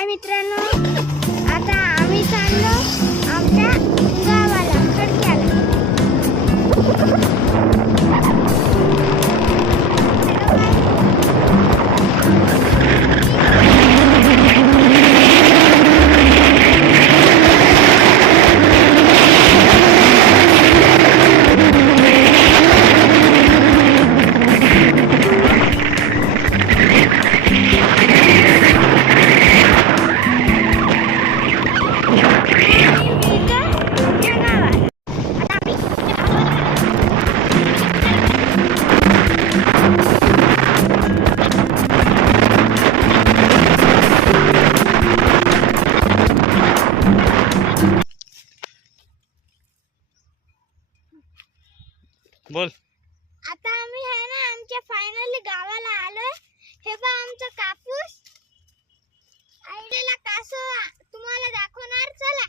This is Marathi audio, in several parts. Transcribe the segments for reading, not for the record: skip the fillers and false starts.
हाय मित्रांनो, आता आम्ही चाललो आमच्या गावाला खडक्याला. बोल. आता आम्ही आहे ना आमच्या फायनली गावाला आलोय. हे बघ आमचा कापूस आईला कासो तुम्हाला दाखवणार. चला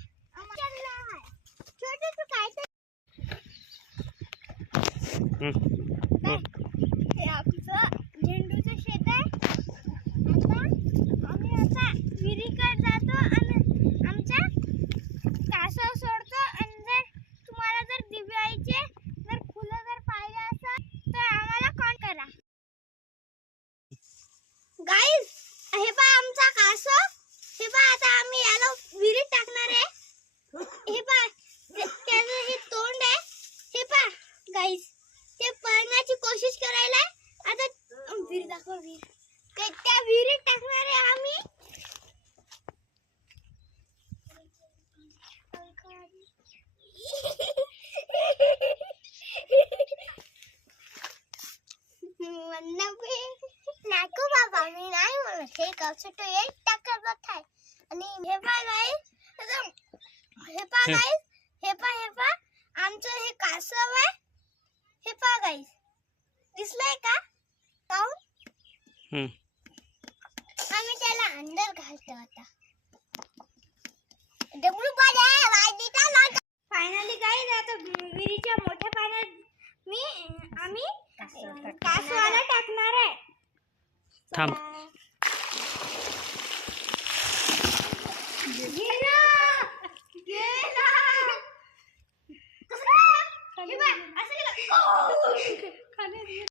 छोटे तू काय हे आमचं झेंडूचं शेत आहे. आता आम्ही आता विहिरीकडे जातो आणि आमच्या कासव सोडतो. आणि जर तुम्हाला जर दिव्याईचे गाइस, हे पहा आमचा कासव. हे पहा आता आम्ही याला विहिरीत टाकणार आहे. हे पहा त्याचं हे तोंड आहे. हे पहा गाइस, ते पळण्याची कोशिश करायला. आता विहीर दाखव. विहीर त्या विहिरीत टाकणार आहे आम्ही. नाकू बाबा मी नाही म्हणत. हे कपसुटो एक टाकत आहे. आणि हे पहा गाइस, हे पहा गाइस, हे पहा आमचं हे कासव आहे. हे पहा गाइस, दिसलंय का? पाहून आम्ही त्याला अंदर घालतो. आता डब्ल्यू फायनली गाइस, आता विहिरीच्या मोठ्या पाण्यात आम्ही कासवाला टाकणार आहे. थांब.